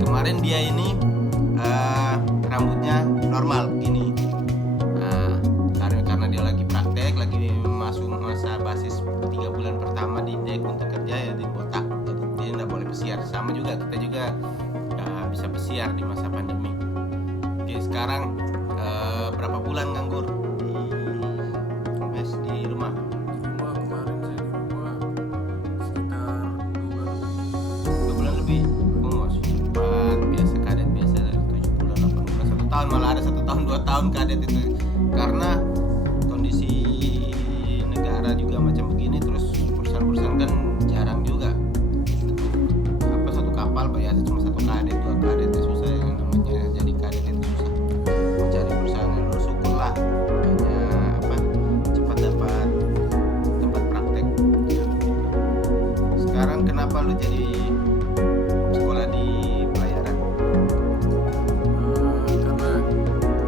kemarin dia ini rambutnya normal gini. Nah, karena dia lagi praktek, lagi masuk masa basis 3 bulan pertama di dek untuk kerja ya di botak. Jadi dia nggak boleh pesiar. Sama juga kita juga nggak bisa pesiar di masa pandemi. Oke, sekarang berapa bulan nganggur di rumah? Kemarin saya di rumah sekitar 2 bulan lebih. Cepat, biasa kadet biasa 7 bulan 8 bulan 1 tahun, malah ada 1 tahun 2 tahun kadet itu, karena kondisi negara juga macam begini, terus perusahaan kan jarang juga satu kapal biasa cuma 1 kadet 2 kadet itu susah, yang namanya jadi kadet itu susah mencari perusahaan yang lu syukurlah banyak cepat dapat tempat praktek. Sekarang kenapa lu jadi sekolah di pelayaran? karena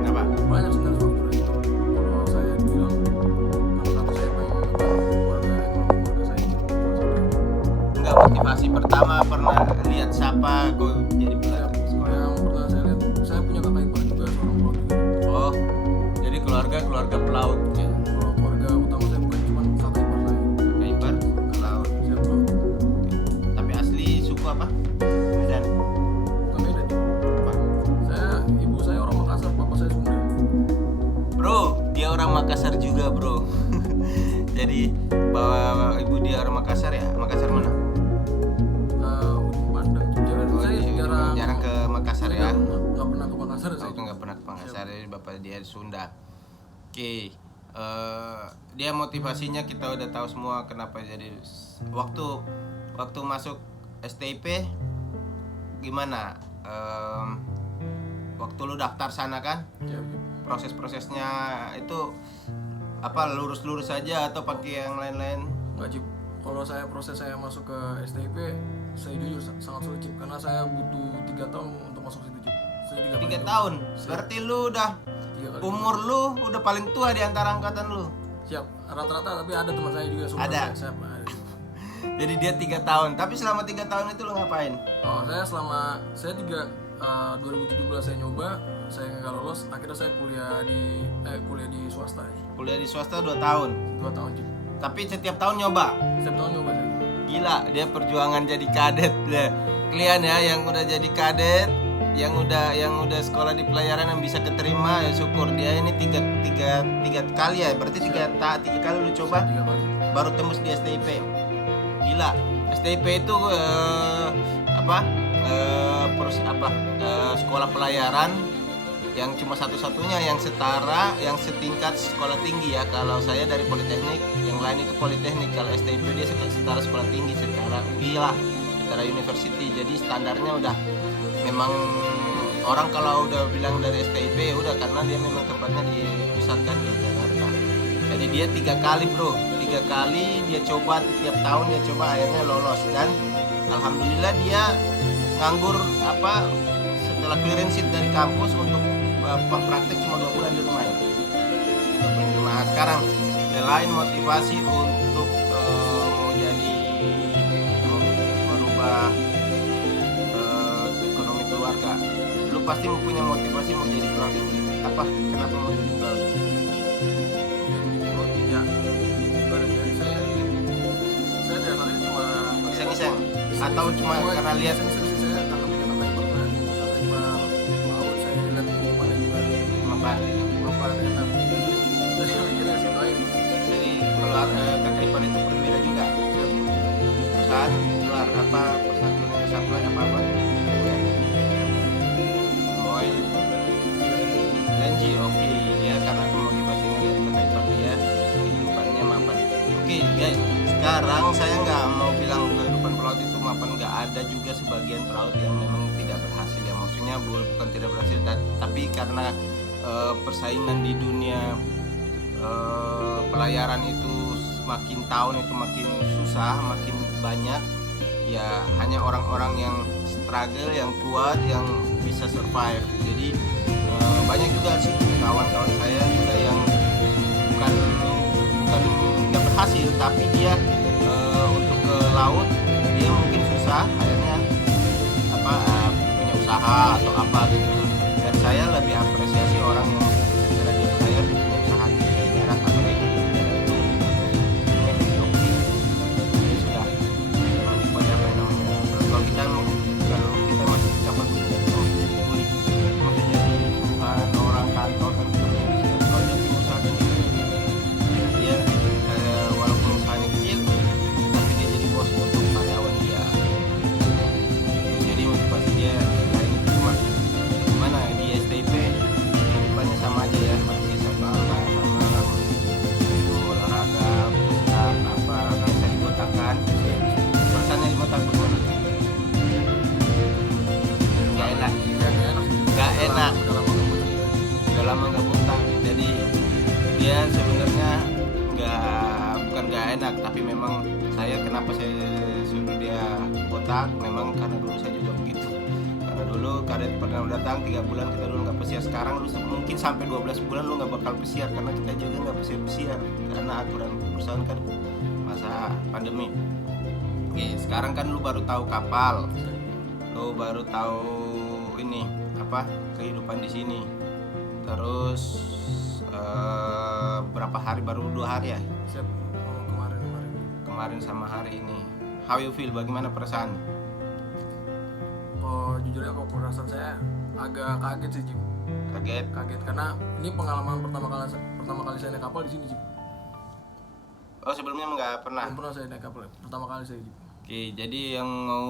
Kenapa? banyak sebenarnya faktor itu. Kalau saya bilang, kalau satu saya pengen keluarga saya Enggak, motivasi pertama pernah lihat siapa kok jadi pelajar sekolah? yang pernah saya lihat, saya punya kakak ipar juga seorang pelaut juga. Oh, jadi keluarga pelaut ya. Kalau keluarga utama saya bukan cuma kakak ipar saya, Kakak ipar pelaut. saya pelaut. Tapi asli suku apa? Medan. Bukan Medan. Apa? Ibu saya orang Makassar, papa saya Sunda. Bro, dia orang Makassar juga, bro. Jadi bawa ibu dia orang Makassar ya? Makassar mana? Ujung Pandang. Oh, Saya jarang ke Makassar ya. Nggak pernah ke Makassar saya. Aku nggak pernah ke Makassar, jadi bapak dia di Sunda. Oke, dia motivasinya kita udah tahu semua kenapa jadi waktu masuk STIP gimana? Waktu lu daftar sana kan, Ya, proses-prosesnya itu apa, lurus-lurus saja atau pakai yang lain-lain? wajib. Kalau proses saya masuk ke STIP, saya jujur sangat sulit Cip, karena saya butuh 3 tahun untuk masuk situ Cip. Saya 3 kali 3 coba. tahun, Saya berarti lu udah 3 kali umur lu udah paling tua di antara angkatan lu. siap rata-rata, tapi ada teman saya juga Ada? saya Jadi dia 3 tahun, tapi selama 3 tahun itu lu ngapain? saya 2017 saya nyoba, saya nggak lolos, akhirnya saya kuliah di swasta ya. Kuliah di swasta 2 tahun, 2 tahun Cip. tapi setiap tahun nyoba. Setiap tahun nyoba saya. Gila, dia perjuangan jadi kadet deh. Kalian ya yang udah jadi kadet, yang udah sekolah di pelayaran yang bisa keterima ya syukur. Dia ini tiga kali ya, berarti tiga kali lu coba 3 kali. baru tembus di STIP. Gila, STIP itu sekolah pelayaran yang cuma satu-satunya yang setara, yang setingkat sekolah tinggi ya. Kalau saya dari Politeknik, yang lain itu Politeknik. Kalau STIP dia setara sekolah tinggi, setara UI lah, setara university. Jadi standarnya udah, memang orang kalau udah bilang dari STIP ya udah, karena dia memang tempatnya dipusatkan di Jakarta. Jadi dia 3 kali bro, 3 kali dia coba, tiap tahun dia coba, akhirnya lolos. Dan alhamdulillah dia nganggur setelah clearance sheet dari kampus untuk praktek cuma 2 bulan di rumah ya. 2 bulan di rumah. Sekarang selain motivasi untuk mau merubah ekonomi keluarga, lu pasti punya motivasi mau jadi pelaut. Apa? Kenapa mau jadi pelaut? Ya, dari saya dasarnya cuma Iseng-iseng atau cuma karena lihat saya karena punya kakak ipar kan. Kakak ipar laut, saya lihat kehidupannya juga mapan? mapan enak. Jadi akhirnya situ aja. Jadi keluar kakak ipar itu berbeda juga. Perusahaan luar apa, perusahaan supply apa oil, LNG. Oke, dia karena motivasinya lihat kakak ipar dia kehidupannya mapan. Oke guys, sekarang saya nggak mau bilang kehidupan pelaut itu mapan, nggak ada juga sebagian pelaut yang memang tidak berhasil ya. Maksudnya bukan tidak berhasil, tapi karena persaingan di dunia pelayaran itu makin tahun itu makin susah, makin banyak ya, hanya orang-orang yang struggle, yang kuat, yang bisa survive. Jadi banyak juga sih kawan-kawan saya juga yang bukan nggak berhasil, tapi dia untuk ke laut dia mungkin susah, akhirnya punya usaha atau apa gitu. Dan saya lebih apresiasi orang yang secara dia berlayar di punya usaha di daerah atau di daerah itu lebih oke. Jadi sudah memang tipe apa yang namanya. Kalau kita masih capai itu, wih, masih jadi orang kantor kan kita bisa. Kalau dia punya usaha sendiri, dia walaupun usahanya kecil, tapi dia jadi bos untuk karyawan dia. Jadi motivasi dia lain itu cuma gimana di STP kehidupannya sama aja ya, masih sama itu olahraga, pusat apa bisa dibotakan. Perasaannya dibotak gimana? Nggak enak, Ya nggak enak sih. nggak enak. Udah lama nggak botak. Udah lama nggak botak, jadi dia sebenarnya bukan nggak enak, tapi memang kenapa saya suruh dia botak, memang karena dulu saya juga begitu. Karena dulu kadet pernah datang 3 bulan kita dulu nggak pesiar, sekarang lu mungkin sampai 12 bulan lu nggak bakal pesiar karena kita juga nggak pesiar karena aturan perusahaan kan masa pandemi. Oke, sekarang kan lu baru tahu kapal, lu baru tahu ini apa kehidupan di sini. Terus berapa hari, baru 2 hari ya Siap. Kemarin. kemarin sama hari ini. How you feel, bagaimana perasaan? Jujur ya, kalau perasaan saya agak kaget sih, Jim. Kaget? Karena ini pengalaman pertama kali saya naik kapal di sini, Jim. Oh, sebelumnya nggak pernah? Belum pernah saya naik kapal, pertama kali saya, Jim. Oke, jadi yang mau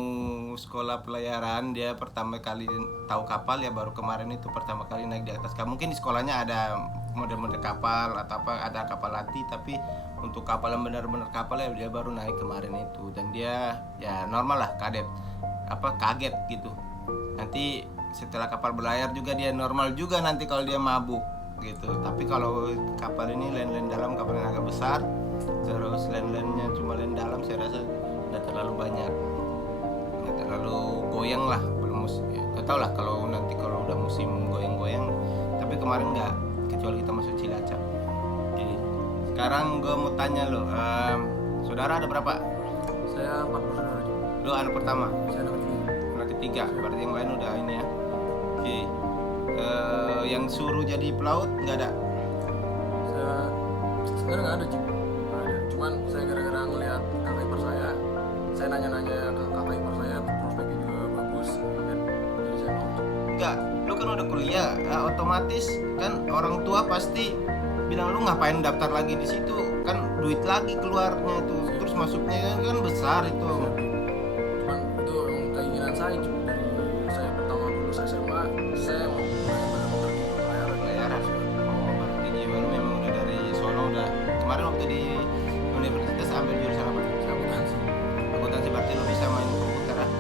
sekolah pelayaran dia pertama kali tahu kapal ya baru kemarin itu pertama kali naik di atas kapal. Mungkin di sekolahnya ada model-model kapal atau apa, ada kapal latih, tapi untuk kapal yang benar-benar kapal ya dia baru naik kemarin itu. Dan dia ya normal lah kaget gitu. Nanti setelah kapal berlayar juga dia normal juga nanti kalau dia mabuk gitu. Tapi kalau kapal ini len dalam, kapal yang agak besar, terus len-lennya cuma len dalam, saya rasa nggak terlalu banyak, nggak terlalu goyang lah, belum ya, gak tau lah kalau nanti kalau udah musim goyang-goyang, tapi kemarin nggak, kecuali kita masuk Cilacap. Oke, sekarang gue mau tanya lo, saudara ada berapa? Saya 4 bersaudara, Jim. Lo anak pertama, Saya anak ketiga. berarti yang lain udah ini ya. Oke, yang suruh jadi pelaut nggak ada? Saya sebenarnya nggak ada, Jim. Nggak ada. Cuman saya gara-gara ngelihat kakak ipar saya nanya-nanya ke kakak ipar saya, prospeknya juga bagus, kan? Jadi saya mau. Enggak, lu kan udah kuliah, otomatis kan orang tua pasti bilang lu ngapain daftar lagi di situ, kan duit lagi keluarnya itu, terus masuknya kan besar itu. Cuman itu emang keinginan saya, Jim. Dari saya pertama lulus SMA, saya mau benar-benar di Pelayaran. Oh, berarti jiwa lu memang udah dari sono udah. Kemarin waktu di universitas ambil jurusan apa? saya akuntansi. Akuntansi, berarti lu bisa main komputer ah.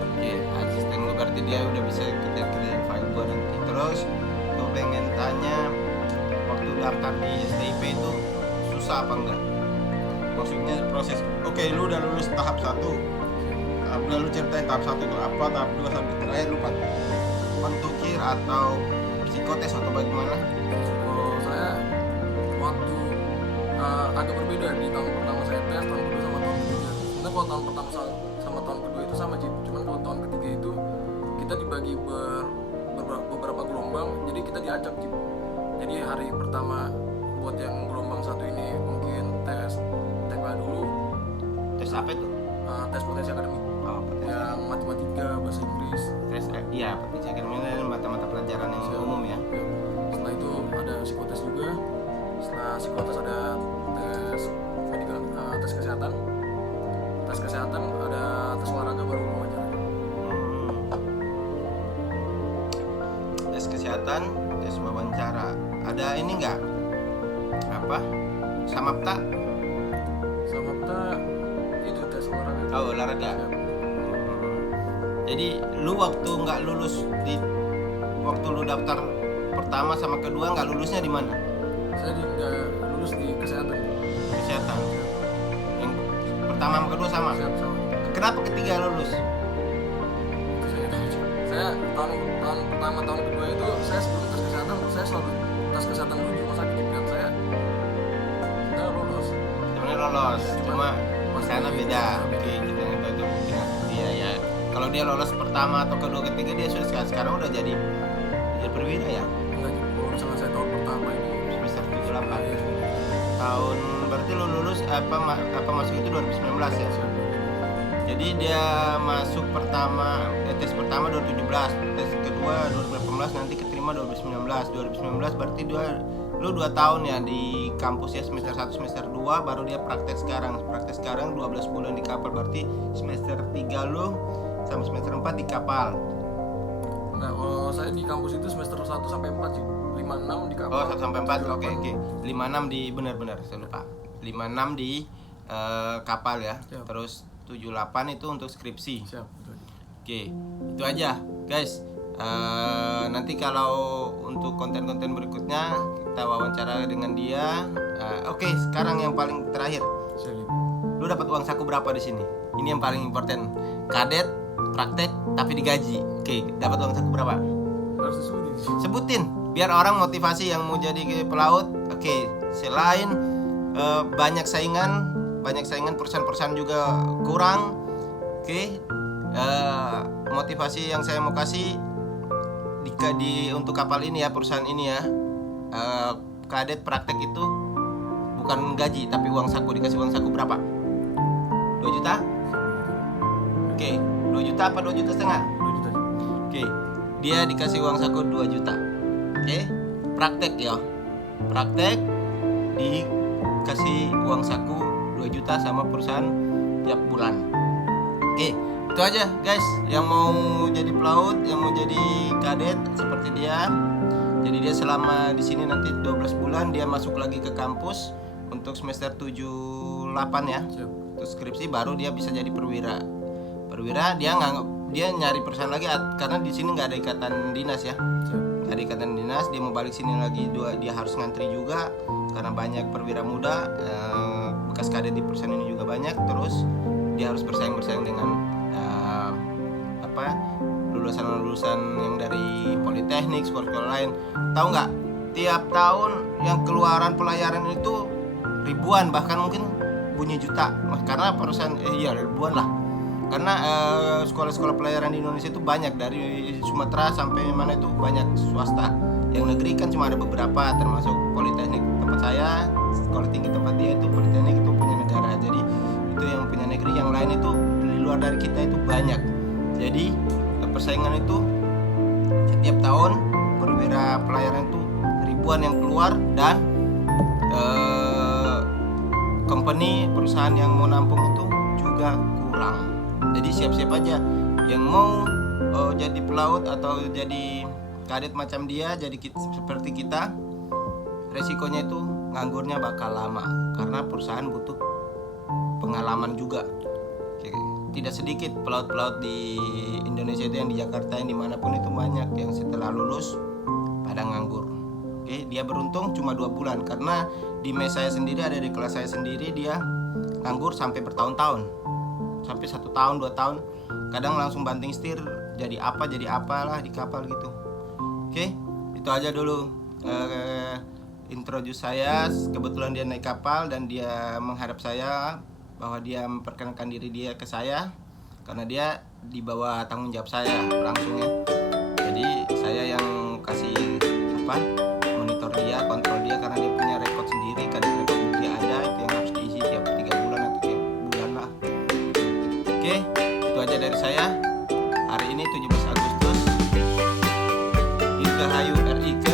Oke, asisten lu berarti dia udah bisa kerjain file gua nanti. Terus gua pengen tanya, waktu daftar di STIP itu susah apa enggak? Maksudnya proses, oke, lu udah lulus tahap 1, udah lu ceritain tahap 1 itu apa, tahap 2 sampai terakhir lu pentukir atau psikotes atau bagaimana? Kalau saya waktu agak berbeda di tahun pertama saya tes, tahun kedua sama tahun ketiga. Sebenarnya kalau tahun pertama sama tahun kedua itu sama, Jim. Cuman kalau tahun ketiga itu kita dibagi beberapa gelombang, jadi kita diacak, Jim. Jadi hari pertama buat yang gelombang 1 ini mungkin tes TPA dulu, Tes apa itu? tes potensi akademik, Oh, yang matematika, bahasa Inggris. tes iya, potensi akademik, mata-mata pelajaran yang umum ya. Ya. Setelah itu ada psikotes juga. Setelah psikotes ada tes medical, tes kesehatan. Tes kesehatan ada tes olahraga, baru wawancara. Tes kesehatan, tes wawancara. Ada ini enggak? Apa? Samapta? Samapta itu tes olahraga. Oh, olahraga. Jadi lu waktu nggak lulus waktu lu daftar pertama sama kedua nggak lulusnya di mana? Saya nggak lulus di kesehatan. Kesehatan. Yang pertama sama kedua sama. Siap sama. Kenapa ketiga lulus? Itu saya nggak tahu. Saya tahun pertama, tahun kedua itu saya sebelum tes kesehatan saya selalu tes kesehatan dulu di rumah sakit, dan saya lulus. Sebenarnya lolos, cuma Pas sana di- beda. Oke, kita nggak tahu itu mungkin dia ya. Kalau dia lolos pertama atau kedua ketiga dia sudah sekarang udah jadi perwira ya. Enggak, kalau misalnya saya tahun pertama ini Semester 78. Tahun berarti lu lulus apa masuk itu 2019 ya. Jadi dia masuk tes pertama 2017, tes kedua 2018, nanti keterima 2019 berarti lu 2 tahun ya di kampus ya, semester 1 semester 2 baru dia praktek sekarang 12 bulan di kapal, berarti semester 3 lu sama semester 4 di kapal. Nah, kalau saya di kampus itu semester 1 sampai 4 sih. 5-6 di kapal. Oh, 1 sampai 4. Oke. 5-6 di benar saya lupa. 5-6 di kapal ya. Siap. Terus 7-8 itu untuk skripsi. Siap. Oke, itu aja guys. Nanti kalau untuk konten-konten berikutnya kita wawancara dengan dia. Oke, sekarang yang paling terakhir. Siap. Lu dapat uang saku berapa di sini? Ini yang paling important. Kadet, praktek tapi digaji. Oke, dapat uang saku berapa? Harus disebutin. Sebutin biar orang motivasi yang mau jadi pelaut. Oke, selain banyak saingan perusahaan-perusahaan juga kurang. Oke, motivasi yang saya mau kasih untuk kapal ini ya, perusahaan ini ya, kadet praktek itu bukan gaji tapi uang saku. Dikasih uang saku berapa? 2 juta? Oke, 2 juta apa 2 juta setengah? 2 juta. Oke, dia dikasih uang saku 2 juta. Oke, praktek ya. Praktek dikasih uang saku 2 juta sama perusahaan tiap bulan. Oke, itu aja guys. Yang mau jadi pelaut, yang mau jadi kadet seperti dia. Jadi dia selama di sini nanti 12 bulan dia masuk lagi ke kampus untuk semester 7-8 ya. Siap. Untuk skripsi baru dia bisa jadi perwira dia nyari perusahaan lagi karena di sini nggak ada ikatan dinas ya. Nggak ada ikatan dinas, dia mau balik sini lagi dia harus ngantri juga karena banyak perwira muda, bekas kadet di perusahaan ini juga banyak. Terus dia harus bersaing dengan lulusan yang dari politeknik, sekolah lain. Tahu nggak, tiap tahun yang keluaran pelayaran itu ribuan, bahkan mungkin bunyi juta, karena perusahaan ribuan lah. Karena sekolah-sekolah pelayaran di Indonesia itu banyak, dari Sumatera sampai mana itu banyak swasta. Yang negeri kan cuma ada beberapa, termasuk politeknik tempat saya, sekolah tinggi tempat dia itu politeknik itu punya negara. Jadi itu yang punya negeri, yang lain itu di luar dari kita itu banyak. Jadi persaingan itu setiap tahun perwira pelayaran itu ribuan yang keluar, dan company perusahaan yang mau nampung itu juga kurang. Jadi siap-siap aja yang mau jadi pelaut atau jadi kadet macam dia, jadi seperti kita, resikonya itu nganggurnya bakal lama karena perusahaan butuh pengalaman juga. Oke. Tidak sedikit pelaut-pelaut di Indonesia itu, yang di Jakarta, yang dimanapun itu banyak yang setelah lulus pada nganggur. Oke, dia beruntung cuma 2 bulan karena di mes saya sendiri, ada di kelas saya sendiri, dia nganggur sampai bertahun-tahun, sampai 1 tahun 2 tahun, kadang langsung banting setir jadi apalah di kapal gitu. Oke, itu aja dulu introduce saya. Kebetulan dia naik kapal dan dia menghadap saya bahwa dia memperkenalkan diri dia ke saya karena dia di bawah tanggung jawab saya langsung ya. Jadi saya yang kasih monitor dia, kontrol dia, karena dia punya rekod sendiri, kan rekod dia ada itu yang harus diisi tiap 3 bulan atau tiap bulan lah. Oke, itu aja dari saya hari ini 17 Agustus. Dirgahayu RIK